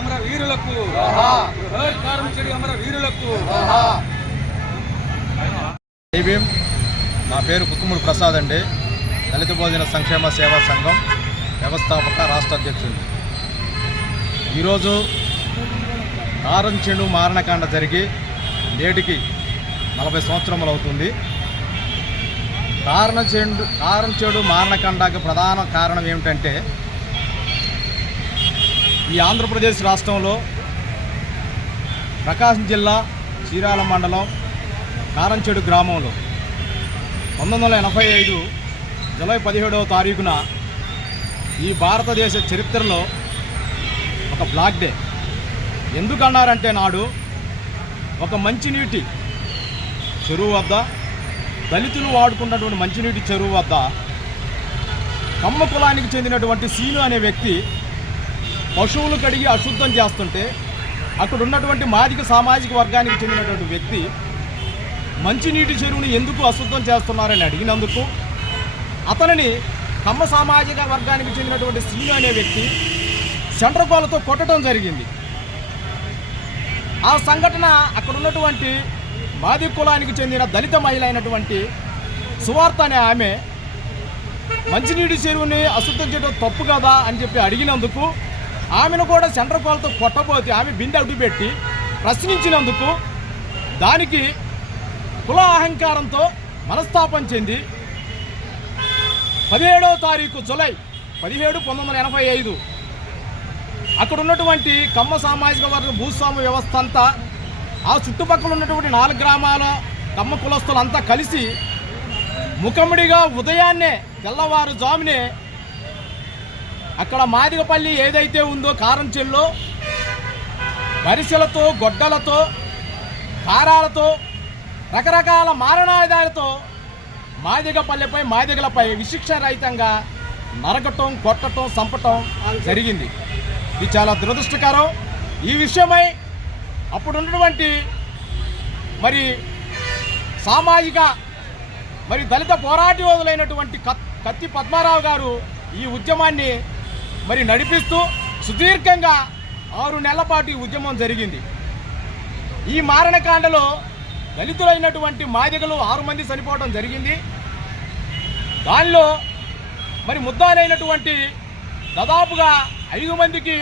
అమర వీరులకు. నా పేరు కుక్కుముడు ప్రసాద్ అండి. దళిత భోజన సంక్షేమ సేవా సంఘం వ్యవస్థాపక రాష్ట్ర అధ్యక్షుడు. ఈరోజు కారం చెడు మారణకాండ జరిగి నేటికి నలభై సంవత్సరములు అవుతుంది. కారణ చెండు కారం చెడు మారణకాండకు ప్రధాన కారణం ఏమిటంటే ఈ ఆంధ్రప్రదేశ్ రాష్ట్రంలో ప్రకాశం జిల్లా చీరాల మండలం కారంచెడు గ్రామంలో పంతొమ్మిది వందల ఎనభై ఐదు జూలై పదిహేడవ తారీఖున ఈ భారతదేశ చరిత్రలో ఒక బ్లాక్ డే. ఎందుకన్నారంటే నాడు ఒక మంచినీటి చెరువు వద్ద దళితులు వాడుకున్నటువంటి మంచినీటి చెరువు వద్ద కమ్మ కులానికి చెందినటువంటి సీను అనే వ్యక్తి పశువులు కడిగి అశుద్ధం చేస్తుంటే అక్కడ ఉన్నటువంటి మాదిక సామాజిక వర్గానికి చెందినటువంటి వ్యక్తి మంచినీటి చెరువుని ఎందుకు అశుద్ధం చేస్తున్నారని అడిగినందుకు అతనిని కమ్మ సామాజిక వర్గానికి చెందినటువంటి సీను అనే వ్యక్తి సెంట్రకోలతో కొట్టడం జరిగింది. ఆ సంఘటన అక్కడ ఉన్నటువంటి మాది కులానికి చెందిన దళిత మహిళ అయినటువంటి సువార్త అనే ఆమె మంచినీటి చెరువుని అశుద్ధం చేయడం తప్పు కదా అని చెప్పి అడిగినందుకు ఆమెను కూడా సెంటర్ పాల్తో కొట్టబోతే ఆమె బిందె అడ్డుపెట్టి ప్రశ్నించినందుకు దానికి కుల అహంకారంతో మనస్తాపం చెంది పదిహేడో తారీఖు జులై పదిహేడు పంతొమ్మిది వందల ఎనభై ఐదు. అక్కడ ఉన్నటువంటి కమ్మ సామాజిక వర్గ భూస్వామ్య వ్యవస్థ అంతా ఆ చుట్టుపక్కల ఉన్నటువంటి నాలుగు గ్రామాల కమ్మ కులస్తులంతా కలిసి ముఖముడిగా ఉదయాన్నే తెల్లవారుజామునే అక్కడ మాదిగపల్లి ఏదైతే ఉందో కారంచెల్లో వరిసెలతో గొడ్డలతో కారాలతో రకరకాల మారణాయుధాలతో మాదిగపల్లెపై మాదిగలపై విశిక్ష రహితంగా నరకటం కొట్టటం చంపటం జరిగింది. ఇది చాలా దురదృష్టకరం. ఈ విషయమై అప్పుడున్నటువంటి మరి సామాజిక మరి దళిత పోరాటయోధులైనటువంటి కత్- కత్తి పద్మారావు గారు ఈ ఉద్యమాన్ని మరి నడిపిస్తూ సుదీర్ఘంగా ఆరు నెలల పాటు ఈ ఉద్యమం జరిగింది. ఈ మారణకాండలో దళితులైనటువంటి మాదిగలు ఆరు మంది చనిపోవడం జరిగింది. దానిలో మరి ముద్దాలైనటువంటి దాదాపుగా ఐదు మందికి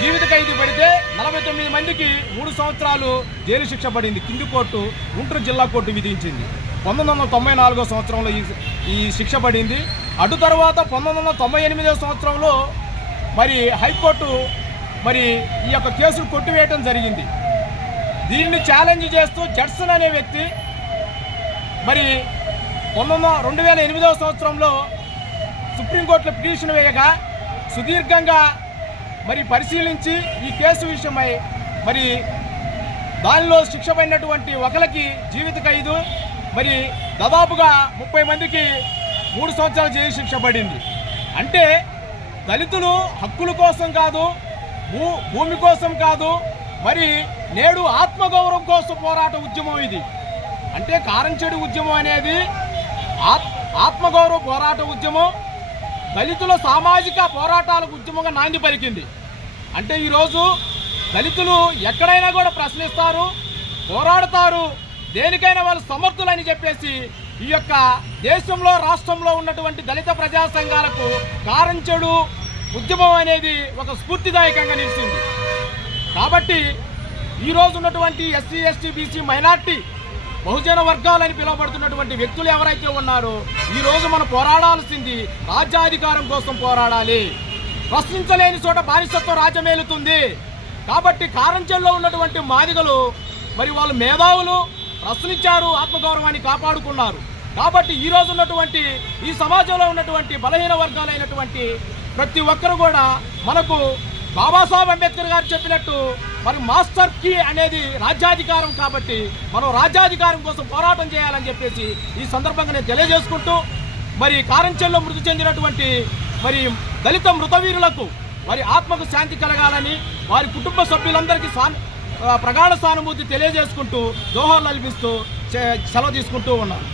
జీవిత ఖైదు పడితే నలభై తొమ్మిది మందికి మూడు సంవత్సరాలు జైలు శిక్ష పడింది. కింది కోర్టు గుంటూరు జిల్లా కోర్టు విధించింది. పంతొమ్మిది వందల తొంభై నాలుగో సంవత్సరంలో ఈ ఈ శిక్ష పడింది. అటు తర్వాత పంతొమ్మిది వందల తొంభై ఎనిమిదో సంవత్సరంలో మరి హైకోర్టు మరి ఈ యొక్క కేసును కొట్టివేయటం జరిగింది. దీన్ని ఛాలెంజ్ చేస్తూ జడ్సన్ అనే వ్యక్తి మరి పంతొమ్మిది రెండు వేల ఎనిమిదవ సంవత్సరంలో సుప్రీంకోర్టులో పిటిషన్ వేయగా సుదీర్ఘంగా మరి పరిశీలించి ఈ కేసు విషయమై మరి దానిలో శిక్ష పడినటువంటి ఒకరికి జీవిత ఖైదు మరి దాదాపుగా ముప్పై మందికి మూడు సంవత్సరాల జైలు శిక్ష పడింది. అంటే దళితులు హక్కుల కోసం కాదు భూ భూమి కోసం కాదు మరి నేడు ఆత్మగౌరవం కోసం పోరాట ఉద్యమం ఇది. అంటే కారంచెడు ఉద్యమం అనేది ఆత్ ఆత్మగౌరవ పోరాట ఉద్యమం దళితుల సామాజిక పోరాటాలకు ఉద్యమంగా నాంది పలికింది. అంటే ఈరోజు దళితులు ఎక్కడైనా కూడా ప్రశ్నిస్తారు పోరాడతారు దేనికైనా వాళ్ళు సమర్థులని చెప్పేసి ఈ యొక్క దేశంలో రాష్ట్రంలో ఉన్నటువంటి దళిత ప్రజా సంఘాలకు కారంచెడు ఉద్యమం అనేది ఒక స్ఫూర్తిదాయకంగా నిలిచింది. కాబట్టి ఈ రోజు ఉన్నటువంటి ఎస్సీ ఎస్టీ బీసీ మైనార్టీ బహుజన వర్గాలని పిలువబడుతున్నటువంటి వ్యక్తులు ఎవరైతే ఉన్నారో ఈ రోజు మనం పోరాడాల్సింది రాజ్యాధికారం కోసం పోరాడాలి. ప్రశ్నించలేని చోట బానిసత్వం రాజ్యమేలుతుంది కాబట్టి కారంచెల్లో ఉన్నటువంటి మాదిగలు మరి వాళ్ళు మేధావులు ప్రశ్నించారు ఆత్మగౌరవాన్ని కాపాడుకున్నారు. కాబట్టి ఈ రోజు ఉన్నటువంటి ఈ సమాజంలో ఉన్నటువంటి బలహీన వర్గాలైనటువంటి ప్రతి ఒక్కరు కూడా మనకు బాబాసాహెబ్ అంబేద్కర్ గారు చెప్పినట్టు మరి మాస్టర్ కీ అనేది రాజ్యాధికారం కాబట్టి మనం రాజ్యాధికారం కోసం పోరాటం చేయాలని చెప్పేసి ఈ సందర్భంగా నేను తెలియజేసుకుంటూ మరి కారంచెల్లో మృతి చెందినటువంటి మరి దళిత మృతవీరులకు వారి ఆత్మకు శాంతి కలగాలని వారి కుటుంబ సభ్యులందరికీ సాన్ ప్రగాఢ సానుభూతి తెలియజేసుకుంటూ దోహాలు అల్పిస్తూ సెలవు తీసుకుంటూ ఉన్నాను